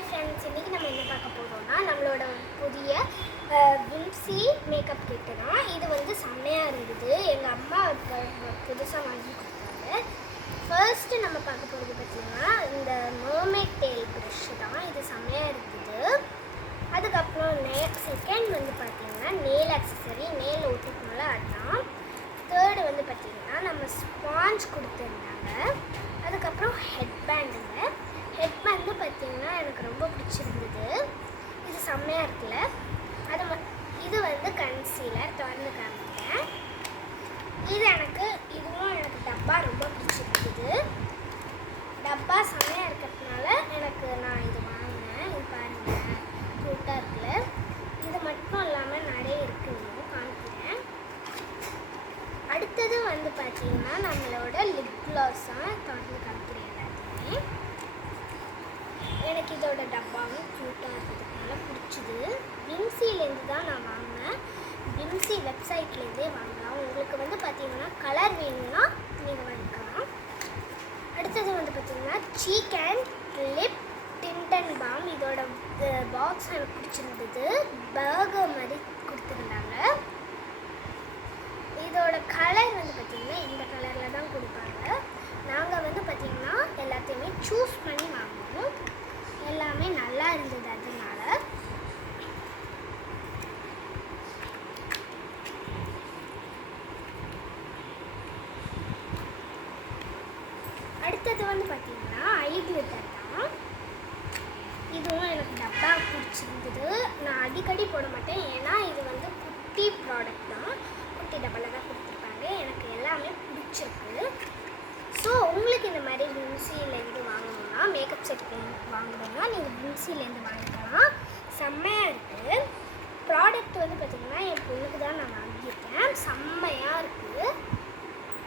Hi friends, இன்றைக்கி நம்ம என்ன பார்க்க போகிறோம்னா நம்மளோட புதிய விம்சி மேக்கப் கிட்டு தான். இது வந்து செம்மையாக இருந்தது. எங்கள் அம்மா புதுசாக வாங்கி கொடுத்தாங்க. ஃபர்ஸ்ட்டு நம்ம பார்க்க போகிறது பார்த்திங்கன்னா இந்த மர்மைட் டெயில் ப்ரஷ் தான். இது செம்மையாக இருக்குது. அதுக்கப்புறம் செகண்ட் வந்து பார்த்திங்கன்னா நெயில் ஆக்சசரி, நெயில் ஒட்டிக்கனால அதுதான். தேர்டு வந்து பார்த்திங்கன்னா நம்ம ஸ்பாஞ்ச் கொடுத்துருந்தாங்க. அதுக்கப்புறம் ஹெட்பேண்டுங்க. ஹெட்பேண்டு பார்த்திங்கன்னா எனக்கு ரொம்ப பிடிச்சிருந்தது. இது செம்மையாக இருக்குல்ல. இது வந்து கன்சீலர் திறந்து காமிக்கிறேன். இதுவும் எனக்கு டப்பா ரொம்ப பிடிச்சிருக்குது. டப்பா செம்மையாக இருக்கிறதுனால நான் இது வாங்கினேன். இது பாருங்கள், க்யூட்டாக இருக்குல்ல. இது மட்டும் இல்லாமல் நிறைய இருக்குன்னு காமிக்கிறேன். அடுத்தது வந்து பார்த்திங்கன்னா நம்மளோட லிப் க்ளாஸாக திறந்து காமிக்கிறேன். எல்லாத்தையுமே எனக்கு இதோட டப்பாவும் க்யூட்டாக இருக்கிறதுனால பிடிச்சிது. விம்சிலேருந்து தான் நான் வாங்கினேன். விம்சி வெப்சைட்லேருந்தே வாங்கலாம். உங்களுக்கு வந்து பார்த்திங்கன்னா கலர் வேணும்னா நீங்கள் வாங்கிக்கலாம். அடுத்தது வந்து பார்த்திங்கன்னா cheek and lip tint and balm. இதோட பாக்ஸ் எனக்கு பிடிச்சிருந்தது. பர்கர் மாதிரி கொடுத்துருந்தாங்க. இதோட கலர் வந்து பார்த்திங்கன்னா இந்த கலரில் தான் கொடுப்பாங்க. நாங்கள் வந்து பார்த்திங்கன்னா எல்லாத்தையுமே சூஸ் பண்ணி வாங்குவோம். எல்லாமே நல்லா இருந்தது. அதனால அடுத்தது வந்து பார்த்திங்கன்னா ஐ கிளிட்டர் தான். இதுவும் எனக்கு டப்பா பிடிச்சிருந்தது. நான் அடிக்கடி போட மாட்டேன், ஏன்னா இது வந்து குட்டி ப்ராடக்ட் தான். குட்டி டப்பாவில் தான் கொடுத்துருப்பாங்க. எனக்கு எல்லாமே பிடிச்சிருக்கு. ஸோ உங்களுக்கு இந்த மாதிரி விம்சிலேருந்து வாங்கணும்னா, மேக்கப் செட் வாங்கணும்னா நீங்கள் விம்சிலேருந்து வாங்கிக்கலாம். செம்மையாக இருக்குது. ப்ராடக்ட் வந்து பார்த்திங்கன்னா என் பொண்ணுக்கு தான் நான் வாங்கியிருக்கேன்.